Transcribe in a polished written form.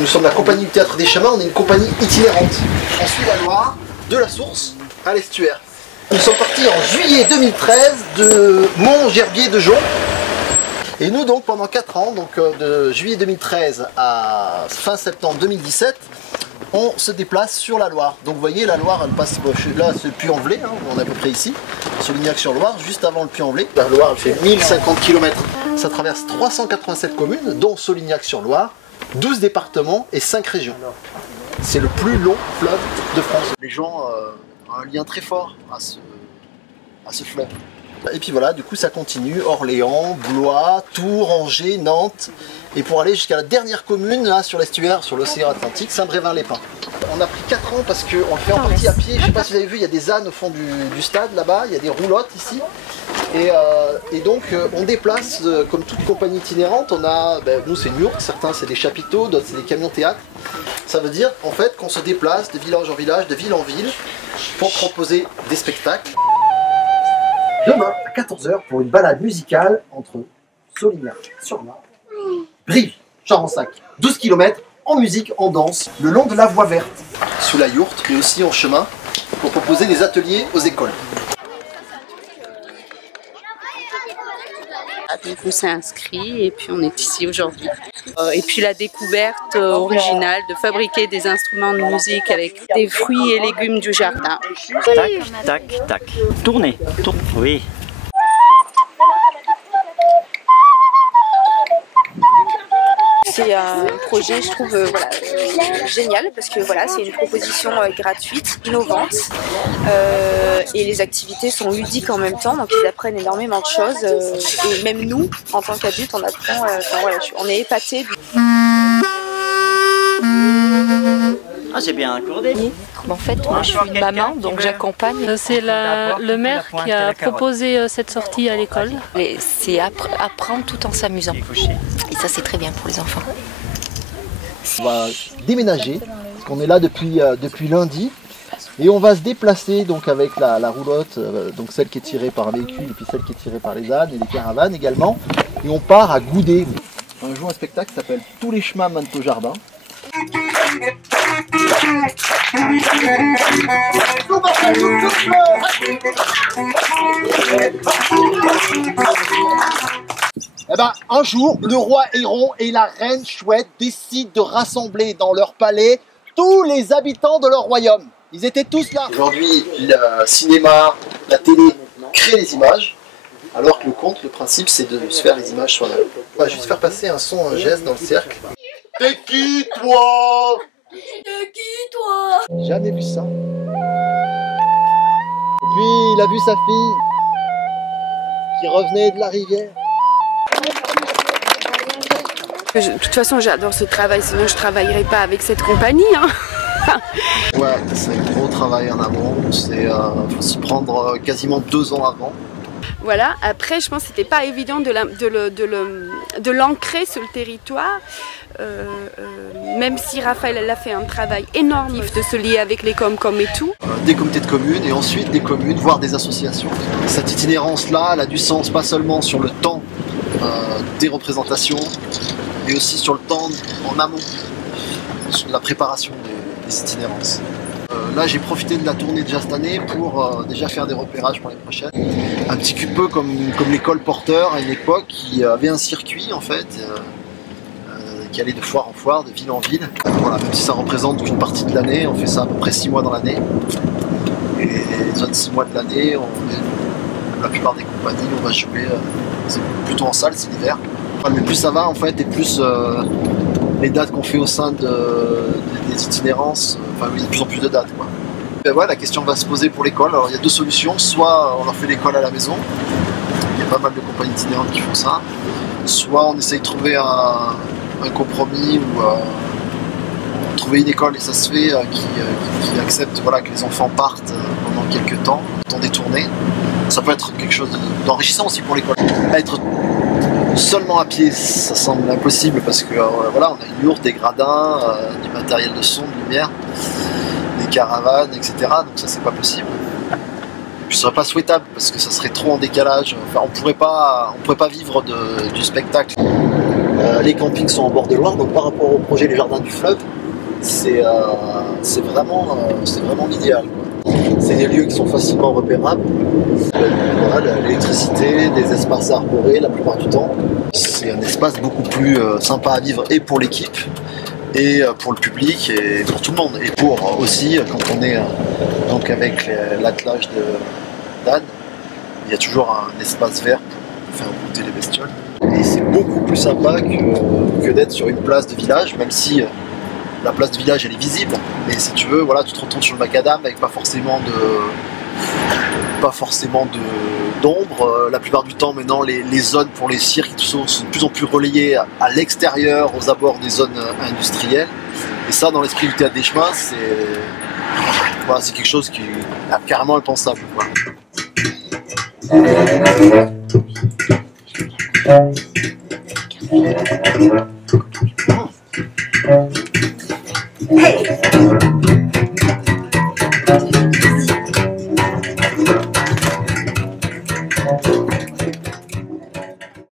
nous sommes la compagnie du Théâtre des Chemins, on est une compagnie itinérante. On suit la Loire, de la source à l'estuaire. Nous sommes partis en juillet 2013 de Montgerbier de Jonc. Et nous donc pendant 4 ans, donc de juillet 2013 à fin septembre 2017, on se déplace sur la Loire. Donc vous voyez la Loire, elle passe là, c'est le Puy-en-Velay, hein, on est à peu près ici, Solignac-sur-Loire, juste avant le Puy-en-Velay. La Loire elle fait 1050 km. Ça traverse 387 communes, dont Solignac-sur-Loire, 12 départements et 5 régions. C'est le plus long fleuve de France. Les gens ont un lien très fort à ce fleuve. Et puis voilà, du coup ça continue, Orléans, Blois, Tours, Angers, Nantes, et pour aller jusqu'à la dernière commune, là, sur l'estuaire, sur l'océan Atlantique, Saint-Brévin-les-Pins. On a pris 4 ans parce qu'on le fait en partie à pied, je ne sais pas si vous avez vu, il y a des ânes au fond du stade là-bas, il y a des roulottes ici, et donc on déplace, comme toute compagnie itinérante, on a, nous c'est une yourte, certains c'est des chapiteaux, d'autres c'est des camions théâtre. Ça veut dire en fait qu'on se déplace de village en village, de ville en ville, pour proposer des spectacles. Demain à 14 h pour une balade musicale entre Solignac-sur-Loire, Brive, Charensac, 12 km en musique, en danse, le long de la voie verte, sous la yourte, mais aussi en chemin, pour proposer des ateliers aux écoles. Donc on s'est inscrit et puis on est ici aujourd'hui. Et puis la découverte originale de fabriquer des instruments de musique avec des fruits et légumes du jardin. Tac, tac, tac. Tournez, tourne, oui. C'est un projet, je trouve, génial parce que voilà, c'est une proposition gratuite, innovante et les activités sont ludiques en même temps, donc ils apprennent énormément de choses et même nous, en tant qu'adultes, on apprend, on est épatés. Ah, j'ai bien accordé. En fait, moi je suis maman, donc j'accompagne. C'est le maire qui a proposé cette sortie à l'école. C'est apprendre tout en s'amusant. Et ça, c'est très bien pour les enfants. On va déménager, parce qu'on est là depuis lundi. Et on va se déplacer donc avec la roulotte, donc celle qui est tirée par un véhicule et puis celle qui est tirée par les ânes et les caravanes également. Et on part à Goudet. On joue un spectacle qui s'appelle Tous les chemins mènent au jardin. Eh ben, un jour, le roi Héron et la reine Chouette décident de rassembler dans leur palais tous les habitants de leur royaume. Ils étaient tous là. Aujourd'hui, le cinéma, la télé créent les images, alors que le conte, le principe, c'est de se faire les images soi-même. On va juste faire passer un son, un geste dans le cercle. T'es qui, toi? T'es qui, toi? Jamais vu ça. Et puis, il a vu sa fille qui revenait de la rivière. De toute façon, j'adore ce travail, sinon je ne travaillerais pas avec cette compagnie. Hein. Ouais, c'est un gros travail en amont. Faut s'y prendre quasiment 2 ans avant. Voilà, après, je pense que c'était pas évident de l'ancrer sur le territoire. Même si Raphaël elle a fait un travail énorme de se lier avec les Comcom et tout. Des comités de communes et ensuite des communes, voire des associations. Cette itinérance-là, elle a du sens pas seulement sur le temps des représentations, mais aussi sur le temps en amont, sur la préparation des itinérances. Là, j'ai profité de la tournée déjà cette année pour déjà faire des repérages pour les prochaines. Un petit peu comme l'école Porteur à une époque qui avait un circuit en fait. Qui allait de foire en foire, de ville en ville. Voilà, même si ça représente une partie de l'année, on fait ça à peu près 6 mois dans l'année. Et les autres 6 mois de l'année, la plupart des compagnies, on va jouer c'est plutôt en salle, c'est l'hiver. Mais plus ça va en fait, et plus les dates qu'on fait au sein des itinérances, enfin il y a de plus en plus de dates, quoi. Et voilà, la question va se poser pour l'école. Alors il y a 2 solutions, soit on leur fait l'école à la maison, il y a pas mal de compagnies itinérantes qui font ça, soit on essaye de trouver un compromis ou trouver une école, et ça se fait, qui accepte voilà, que les enfants partent pendant quelques temps, dans des tournées. Ça peut être quelque chose d'enrichissant aussi pour l'école. Être seulement à pied, ça semble impossible parce que voilà, on a une yourte, des gradins, du matériel de son, de lumière, des caravanes, etc. Donc ça c'est pas possible. Et puis ce serait pas souhaitable parce que ça serait trop en décalage. Enfin, on pourrait pas vivre du spectacle. Les campings sont en bord de Loire, donc par rapport au projet Les Jardins du Fleuve, c'est vraiment l'idéal. C'est des lieux qui sont facilement repérables. Voilà, l'électricité, des espaces arborés la plupart du temps. C'est un espace beaucoup plus sympa à vivre et pour l'équipe, et pour le public, et pour tout le monde. Et pour aussi, quand on est donc avec l'attelage d'âne, il y a toujours un espace vert pour faire brouter les bestioles. Et c'est beaucoup plus sympa que d'être sur une place de village, même si la place de village elle est visible, mais si tu veux, voilà, tu te retournes sur le macadam avec pas forcément d'ombre. La plupart du temps maintenant les zones pour les cirques sont de plus en plus relayées à l'extérieur, aux abords des zones industrielles. Et ça, dans l'esprit du théâtre des chemins, c'est quelque chose qui est carrément impensable, quoi. Hey!